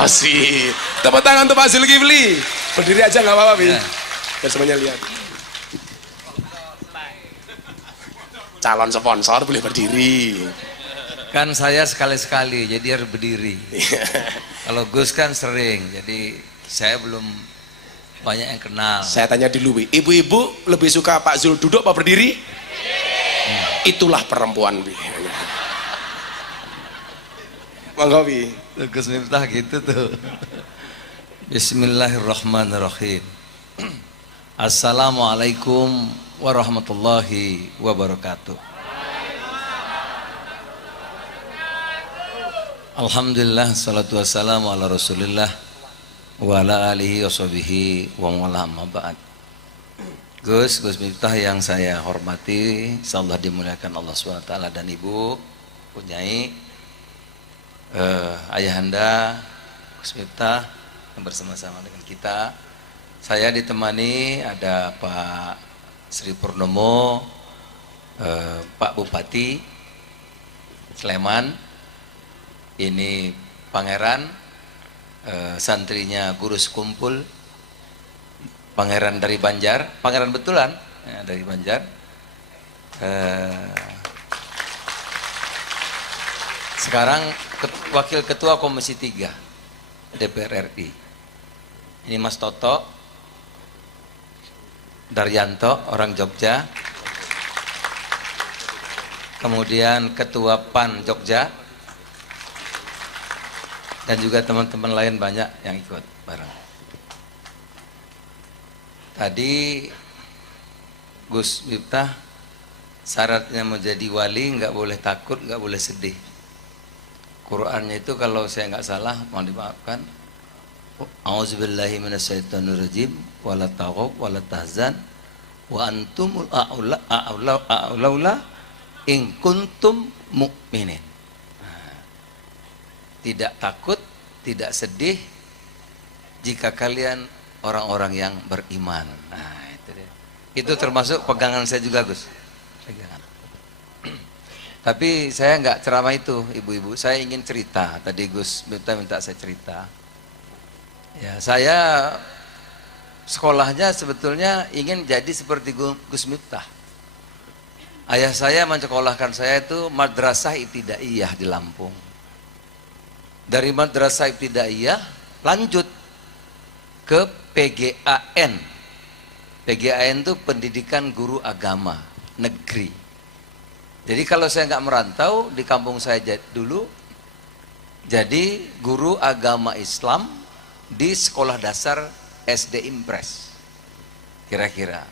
Asik. Tepuk tangan untuk Pak Zulkifli. Berdiri aja nggak apa-apa, Bi. Ya. Biar semuanya lihat. Calon sponsor boleh berdiri. Kan saya sekali-sekali, jadi harus berdiri. Kalau Gus kan sering, jadi saya belum banyak yang kenal. Saya tanya dulu, Bi. Ibu-ibu lebih suka Pak Zul duduk apa berdiri? Itulah perempuan, Bi. Monggo, Bi. Gus Miftah gitu tuh. Bismillahirrahmanirrahim. Assalamualaikum warahmatullahi wabarakatuh. Alhamdulillah, salatu wassalamu ala rasulillah wa ala alihi wa sahbihi wa mawala amma ba'd. Gus Miftah yang saya hormati, insyaallah dimuliakan Allah SWT dan Ibu Punyai, Ayahanda Gus Miftah yang bersama-sama dengan kita. Saya ditemani ada Pak Sri Purnomo, Pak Bupati Sleman, ini Pangeran, santrinya Guru Sekumpul, Pangeran dari Banjar, Pangeran betulan ya, dari Banjar. Sekarang Wakil Ketua Komisi 3 DPR RI. Ini Mas Toto Daryanto, orang Jogja. Kemudian Ketua PAN Jogja. Dan juga teman-teman lain banyak yang ikut bareng. Tadi Gus Miftah syaratnya mau jadi wali nggak boleh takut, nggak boleh sedih. Qurannya itu kalau saya nggak salah, mohon dimaafkan, A'udzubillahi minasyaitonirrajim, wala taghaw wala tahzan wa antumul a'laula in kuntum mu'minin. Tidak takut, tidak sedih jika kalian orang-orang yang beriman. Nah, itu dia. Itu termasuk pegangan saya juga, Gus. Pegangan. Tapi saya nggak ceramah itu, ibu-ibu. Saya ingin cerita. Tadi Gus minta saya cerita. Ya, saya sekolahnya sebetulnya ingin jadi seperti Gus Miftah. Ayah saya mencekolahkan saya itu Madrasah Ibtidaiyah di Lampung. Dari Madrasah Ibtidaiyah lanjut ke PGAN. PGAN itu Pendidikan Guru Agama Negeri. Jadi kalau saya nggak merantau, di kampung saya dulu jadi guru agama Islam di sekolah dasar SD Impres. Kira-kira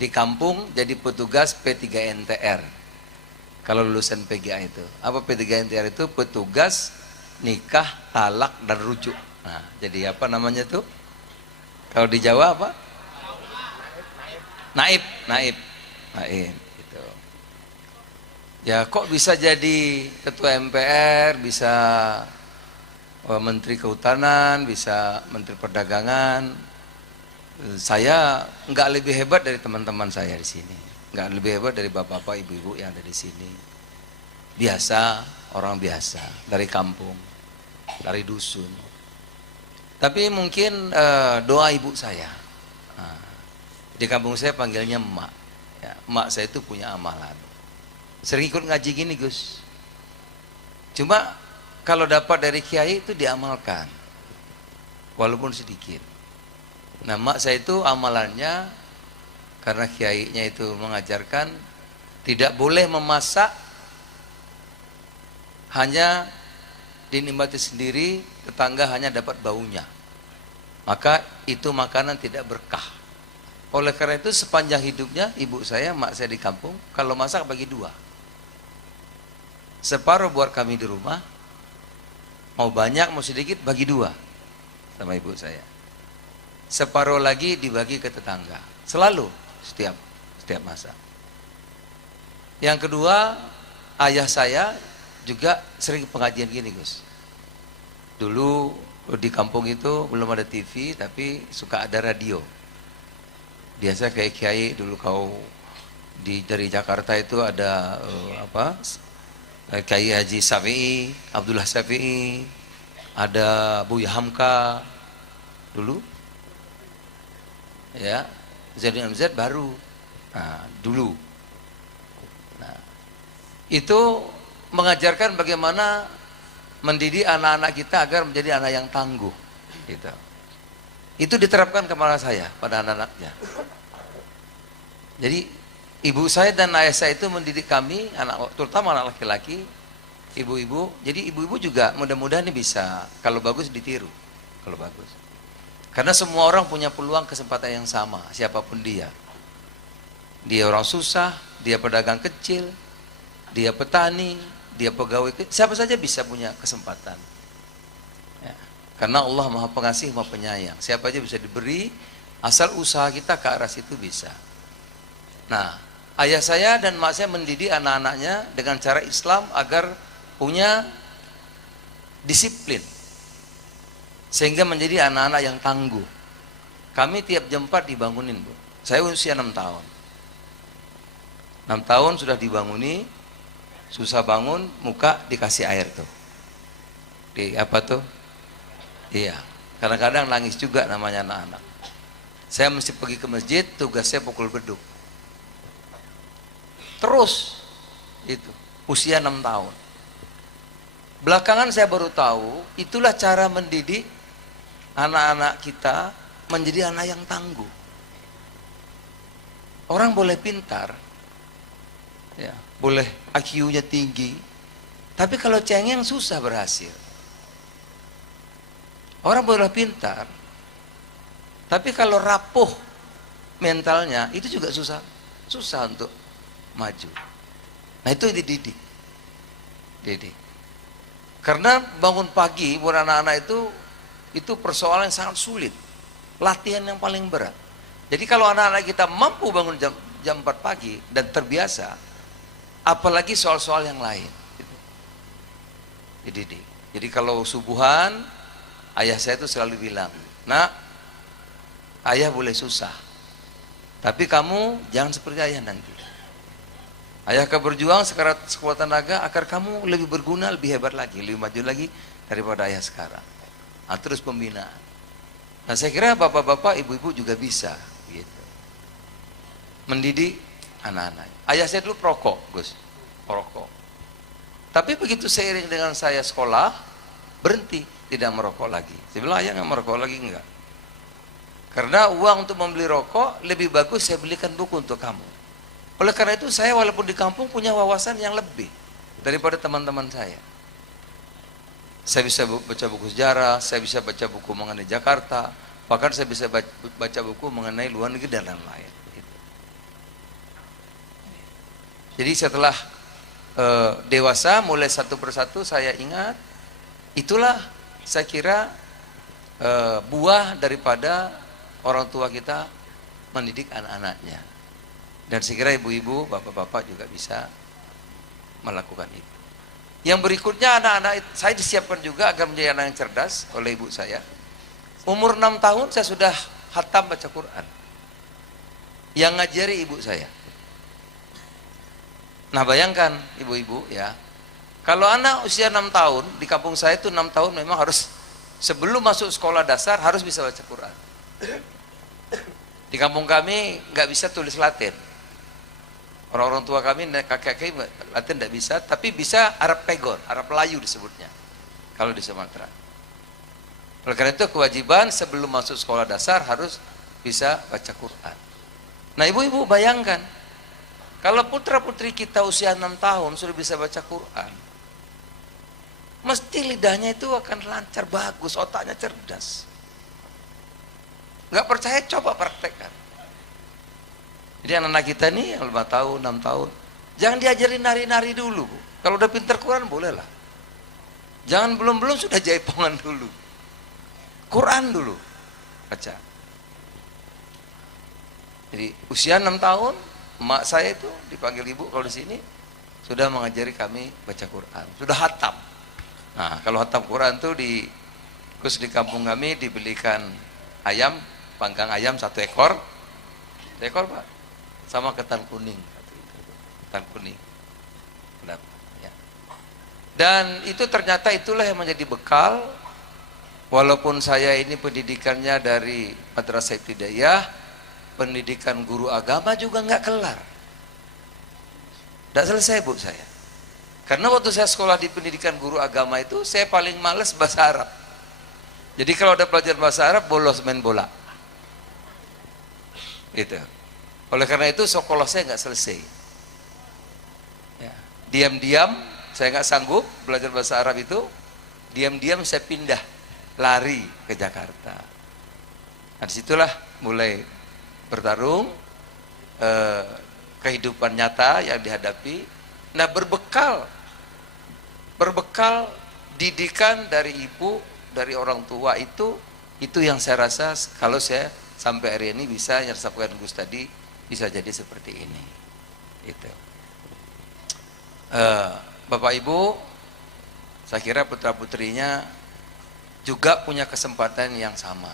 di kampung jadi petugas P3NTR. Kalau lulusan PGA itu, apa P3NTR itu? Petugas nikah, talak, dan rujuk. Nah, jadi apa namanya tuh? Kalau di Jawa apa? Naib. Gitu. Ya kok bisa jadi ketua MPR, bisa menteri kehutanan, bisa menteri perdagangan. Saya nggak lebih hebat dari teman-teman saya di sini, nggak lebih hebat dari bapak-bapak, ibu-ibu yang ada di sini. Biasa, orang biasa dari kampung, dari dusun. Tapi mungkin doa ibu saya. Di kampung saya panggilnya emak. Ya, emak saya itu punya amalan. Sering ikut ngaji gini, Gus. Cuma kalau dapat dari kiai itu diamalkan, walaupun sedikit. Nah, emak saya itu amalannya karena kiainya itu mengajarkan tidak boleh memasak hanya dinikmati sendiri, tetangga hanya dapat baunya. Maka itu makanan tidak berkah. Oleh karena itu sepanjang hidupnya ibu saya, mak saya di kampung, kalau masak bagi dua. Separuh buat kami di rumah, mau banyak mau sedikit bagi dua sama ibu saya. Separuh lagi dibagi ke tetangga. Selalu setiap masak. Yang kedua, ayah saya juga sering pengajian gini, Gus. Dulu di kampung itu belum ada TV, tapi suka ada radio. Biasa kayak kiai dulu dari Jakarta itu ada Kiai Haji Syafi'i, Abdullah Syafi'i, ada Buya Hamka dulu, ya, Zainuddin MZ baru, nah, dulu. Nah, itu mengajarkan bagaimana mendidik anak-anak kita agar menjadi anak yang tangguh, gitu. Itu diterapkan kepada saya, pada anak-anaknya. Jadi ibu saya dan ayah saya itu mendidik kami, terutama anak laki-laki, ibu-ibu. Jadi ibu-ibu juga mudah-mudahan ini bisa, kalau bagus ditiru, kalau bagus. Karena semua orang punya peluang kesempatan yang sama, siapapun dia. Dia orang susah, dia pedagang kecil, dia petani, dia pegawai kecil, siapa saja bisa punya kesempatan. Ya. Karena Allah Maha Pengasih, Maha Penyayang. Siapa aja bisa diberi, asal usaha kita ke arah situ bisa. Nah, ayah saya dan mak saya mendidik anak-anaknya dengan cara Islam agar punya disiplin, sehingga menjadi anak-anak yang tangguh. Kami tiap jam 4 dibangunin, Bu. Saya usia 6 tahun. 6 tahun sudah dibanguni, susah bangun, muka dikasih air tuh. Di apa tuh? Iya, kadang-kadang nangis juga namanya anak-anak. Saya mesti pergi ke masjid, tugas saya pukul beduk. Terus itu usia 6 tahun. Belakangan saya baru tahu itulah cara mendidik anak-anak kita menjadi anak yang tangguh. Orang boleh pintar, ya, boleh IQ-nya tinggi, tapi kalau cengeng susah berhasil. Orang boleh pintar, tapi kalau rapuh mentalnya itu juga susah untuk maju. Nah, itu dididik. Karena bangun pagi buat anak-anak itu persoalan yang sangat sulit. Latihan yang paling berat. Jadi kalau anak-anak kita mampu bangun jam 4 pagi dan terbiasa, apalagi soal-soal yang lain. Dididik. Jadi kalau subuhan, ayah saya itu selalu bilang, "Nak, ayah boleh susah, tapi kamu jangan seperti ayah nanti. Ayah akan berjuang sekuat tenaga agar kamu lebih berguna, lebih hebat lagi, lebih maju lagi daripada ayah sekarang." Nah, terus pembinaan. Nah, saya kira bapak-bapak, ibu-ibu juga bisa gitu, mendidik anak-anak. Ayah saya dulu perokok, Gus, perokok. Tapi begitu seiring dengan saya sekolah, berhenti, tidak merokok lagi. Saya bilang, ayah nggak merokok lagi, enggak. Karena uang untuk membeli rokok lebih bagus saya belikan buku untuk kamu. Oleh karena itu saya walaupun di kampung punya wawasan yang lebih daripada teman-teman saya. Saya bisa baca buku sejarah, saya bisa baca buku mengenai Jakarta, bahkan saya bisa baca buku mengenai luar negeri dan lain-lain. Jadi setelah dewasa, mulai satu persatu saya ingat, itulah saya kira buah daripada orang tua kita mendidik anak-anaknya. Dan saya kira ibu-ibu, bapak-bapak juga bisa melakukan itu. Yang berikutnya, anak-anak saya disiapkan juga agar menjadi anak yang cerdas oleh ibu saya. Umur 6 tahun saya sudah khatam baca Quran. Yang ngajari ibu saya. Nah, bayangkan ibu-ibu ya, kalau anak usia 6 tahun, di kampung saya itu 6 tahun memang harus, sebelum masuk sekolah dasar harus bisa baca Quran. Di kampung kami nggak bisa tulis Latin. Orang-orang tua kami, kakek-kakek Latin tidak bisa, tapi bisa Arab Pegon, Arab Melayu disebutnya, kalau di Sumatera. Oleh karena itu kewajiban sebelum masuk sekolah dasar harus bisa baca Quran. Nah, ibu-ibu bayangkan, kalau putra-putri kita usia 6 tahun sudah bisa baca Quran, mesti lidahnya itu akan lancar, bagus, otaknya cerdas. Nggak percaya, coba praktekkan. Jadi anak-anak kita nih yang 5 tahun, 6 tahun, jangan diajarin nari-nari dulu. Kalau udah pintar Quran bolehlah. Jangan belum-belum sudah jaipongan dulu. Quran dulu baca. Jadi usia 6 tahun, emak saya itu dipanggil ibu kalau di sini sudah mengajari kami baca Quran, sudah khatam. Nah, kalau khatam Quran tuh khusus di kampung kami dibelikan ayam, panggang ayam 1 ekor. 1 ekor, Pak. Sama ketan kuning. Ketan kuning. Kenapa? Ya. Dan itu ternyata itulah yang menjadi bekal Walaupun saya ini pendidikannya dari Madrasah Ibtidaiyah, pendidikan guru agama juga nggak kelar. Nggak selesai Bu saya. Karena waktu saya sekolah di pendidikan guru agama itu, saya paling males bahasa Arab. Jadi kalau ada pelajaran bahasa Arab, bolos main bola. Gitu. Oleh karena itu sekolah saya nggak selesai. Ya. Diam-diam saya nggak sanggup belajar bahasa Arab itu. Diam-diam saya pindah, lari ke Jakarta. Nah, disitulah mulai bertarung, kehidupan nyata yang dihadapi. Nah, berbekal didikan dari ibu, dari orang tua itu yang saya rasa kalau saya sampai hari ini bisa yang disampaikan Gus tadi, bisa jadi seperti ini. Itu. Bapak Ibu, saya kira putra putrinya juga punya kesempatan yang sama.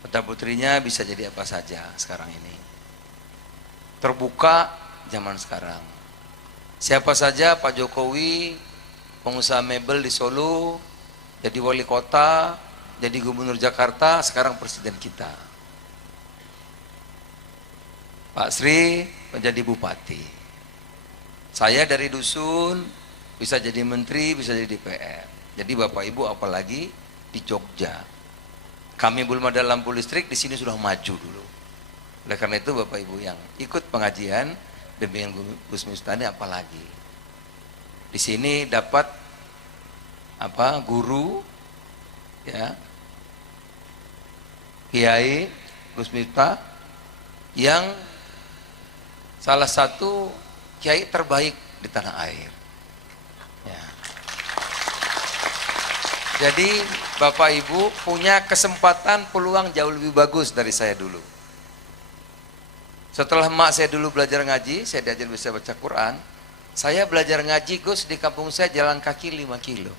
Putra putrinya bisa jadi apa saja sekarang ini. Terbuka zaman sekarang. Siapa saja, Pak Jokowi, pengusaha mebel di Solo, jadi wali kota, jadi gubernur Jakarta, sekarang presiden kita. Pak Sri menjadi bupati. Saya dari dusun bisa jadi menteri, bisa jadi DPR. Jadi Bapak Ibu apalagi di Jogja. Kami belum ada lampu listrik, di sini sudah maju dulu. Oleh karena itu Bapak Ibu yang ikut pengajian bimbingan Gus Miftah ini apalagi. Di sini dapat guru ya. Kiai Gus Miftah yang salah satu kiai terbaik di tanah air. Ya. Jadi Bapak Ibu punya kesempatan peluang jauh lebih bagus dari saya dulu. Setelah emak saya dulu belajar ngaji, saya diajar bisa baca Quran. Saya belajar ngaji Gus di kampung saya jalan kaki 5 kilo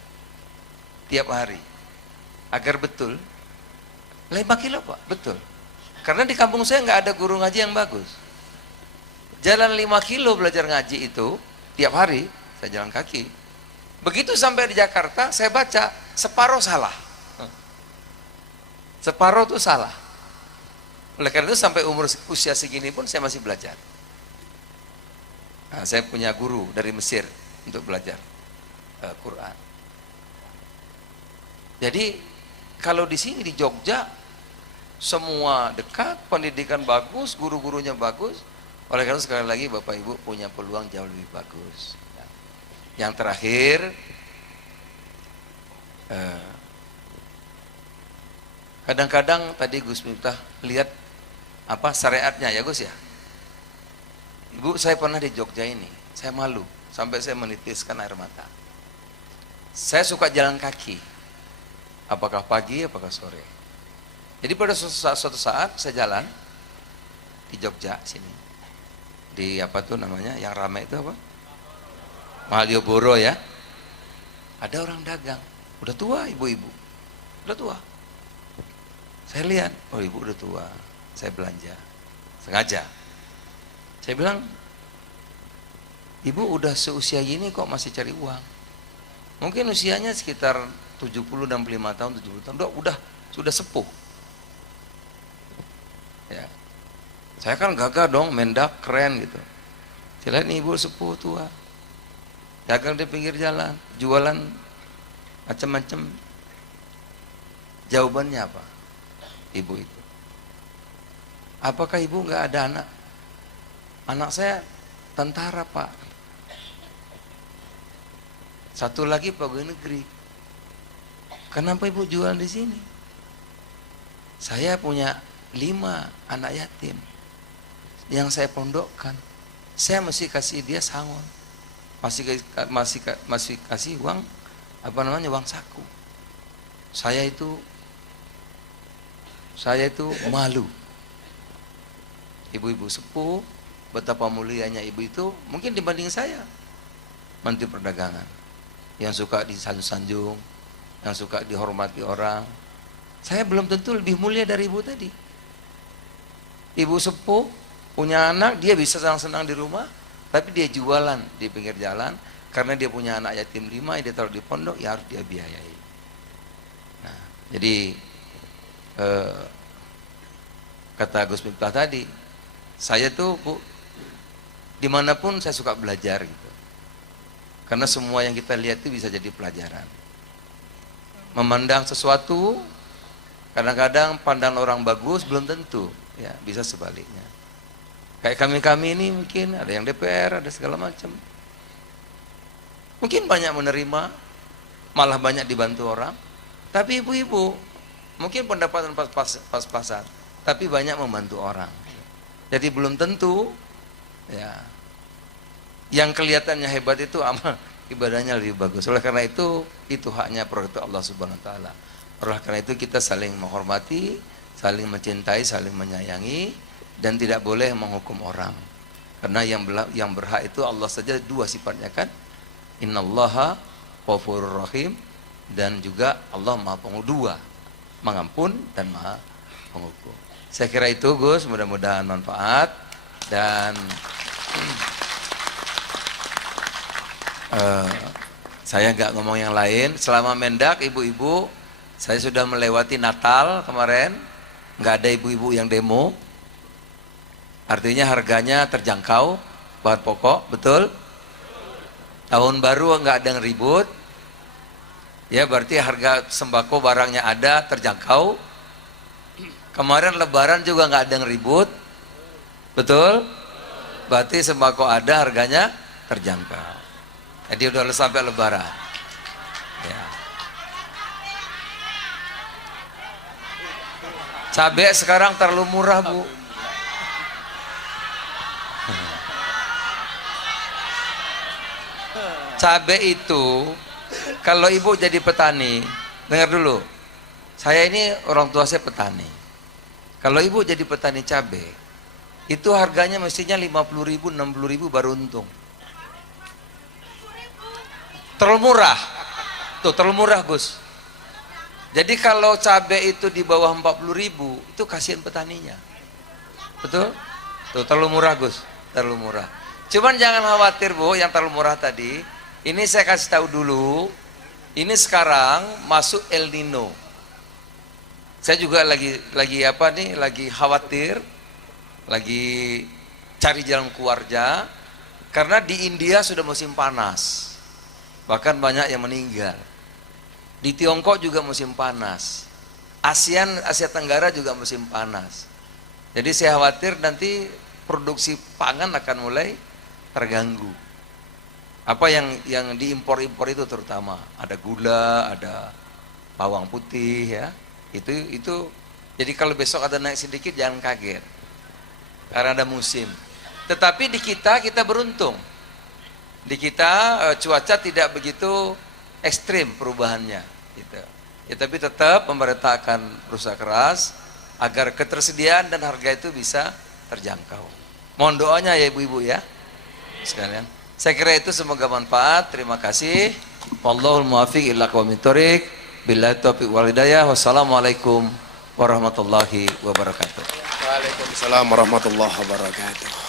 tiap hari. Agar betul 5 kilo Pak, betul. Karena di kampung saya nggak ada guru ngaji yang bagus. Jalan 5 kilo belajar ngaji itu tiap hari, saya jalan kaki. Begitu sampai di Jakarta, saya baca separuh salah. Separuh itu salah. Oleh karena itu sampai usia segini pun saya masih belajar. Nah, saya punya guru dari Mesir untuk belajar Quran. Jadi kalau di sini di Jogja semua dekat, pendidikan bagus, guru-gurunya bagus. Oleh karena itu sekali lagi Bapak Ibu punya peluang jauh lebih bagus. Yang terakhir, kadang-kadang tadi Gus Miftah lihat syariatnya ya Gus ya. Ibu, saya pernah di Jogja ini, saya malu sampai saya menitiskan air mata. Saya suka jalan kaki, apakah pagi, apakah sore. Jadi pada suatu saat saya jalan di Jogja sini, di yang ramai itu apa? Malioboro ya. Ada orang dagang, udah tua ibu-ibu, udah tua. Saya lihat, oh ibu udah tua. Saya belanja, sengaja. Saya bilang, ibu udah seusia gini kok masih cari uang. Mungkin usianya sekitar 70, 65 tahun, 70 tahun, sudah sepuh. Ya. Saya kan gagah dong, mendak, keren gitu. Saya lihat nih ibu sepuh tua. Dagang di pinggir jalan, jualan macam-macam. Jawabannya apa? Ibu itu. Apakah ibu nggak ada anak? Anak saya tentara Pak. Satu lagi pegawai negeri. Kenapa ibu jualan di sini? Saya punya 5 anak yatim yang saya pondokkan. Saya mesti kasih dia sangon, masih kasih uang uang saku. Saya itu malu. Ibu-ibu sepuh, betapa mulianya ibu itu mungkin dibanding saya, Menteri Perdagangan, yang suka disanjung-sanjung, yang suka dihormati orang. Saya belum tentu lebih mulia dari ibu tadi. Ibu sepuh, punya anak, dia bisa senang-senang di rumah, tapi dia jualan di pinggir jalan, karena dia punya anak yatim 5, dia taruh di pondok, ya harus dia biayai. Nah, Jadi kata Gus Miftah tadi, saya tuh Bu, dimanapun saya suka belajar gitu. Karena semua yang kita lihat itu bisa jadi pelajaran. Memandang sesuatu, kadang-kadang pandangan orang bagus belum tentu, ya bisa sebaliknya. Kayak kami ini mungkin ada yang DPR, ada segala macam. Mungkin banyak menerima, malah banyak dibantu orang. Tapi ibu-ibu, mungkin pendapatan pas-pasan, tapi banyak membantu orang. Jadi belum tentu, ya, yang kelihatannya hebat itu amal ibadahnya lebih bagus. Oleh karena itu haknya prerogatif Allah Subhanahu Wa Taala. Oleh karena itu kita saling menghormati, saling mencintai, saling menyayangi, dan tidak boleh menghukum orang. Karena yang berhak itu Allah saja, dua sifatnya kan. Innallaha ghafurur rahim, dan juga Allah Maha Pengampun, mengampun dan Maha Penghukum. Saya kira itu Gus, mudah-mudahan manfaat. Dan saya nggak ngomong yang lain. Selama Mendak, ibu-ibu, saya sudah melewati Natal kemarin, nggak ada ibu-ibu yang demo. Artinya harganya terjangkau, bahan pokok, betul? Tahun baru nggak ada yang ribut, ya berarti harga sembako barangnya ada, terjangkau. Kemarin Lebaran juga nggak ada yang ribut, betul? Berarti sembako ada, harganya terjangkau. Jadi udah sampai Lebaran. Ya. Cabai sekarang terlalu murah Bu. Cabai itu, kalau ibu jadi petani, dengar dulu, saya ini orang tua saya petani. Kalau ibu jadi petani cabai, itu harganya mestinya 50.000, 60.000 baru untung. Terlalu murah, tuh terlalu murah Gus. Jadi kalau cabai itu di bawah 40.000, itu kasihan petaninya, betul? Tuh terlalu murah Gus, terlalu murah. Cuman jangan khawatir Bu, yang terlalu murah tadi. Ini saya kasih tahu dulu, ini sekarang masuk El Nino. Saya juga lagi khawatir, lagi cari jalan keluarnya, karena di India sudah musim panas, bahkan banyak yang meninggal. Di Tiongkok juga musim panas, Asia Tenggara juga musim panas. Jadi saya khawatir nanti produksi pangan akan mulai terganggu. Apa yang diimpor itu terutama ada gula, ada bawang putih, ya itu. Jadi kalau besok ada naik sedikit jangan kaget, karena ada musim. Tetapi di kita beruntung, di kita cuaca tidak begitu ekstrim perubahannya gitu. Ya, tapi tetap pemerintah akan berusaha keras agar ketersediaan dan harga itu bisa terjangkau. Mohon doanya ya ibu-ibu ya sekalian. Saya kira itu, semoga manfaat. Terima kasih. Wallahul muwaffiq ila aqwamit thoriq. Billahi taufiq wal hidayah. Wassalamualaikum warahmatullahi wabarakatuh. Waalaikumsalam warahmatullahi wabarakatuh.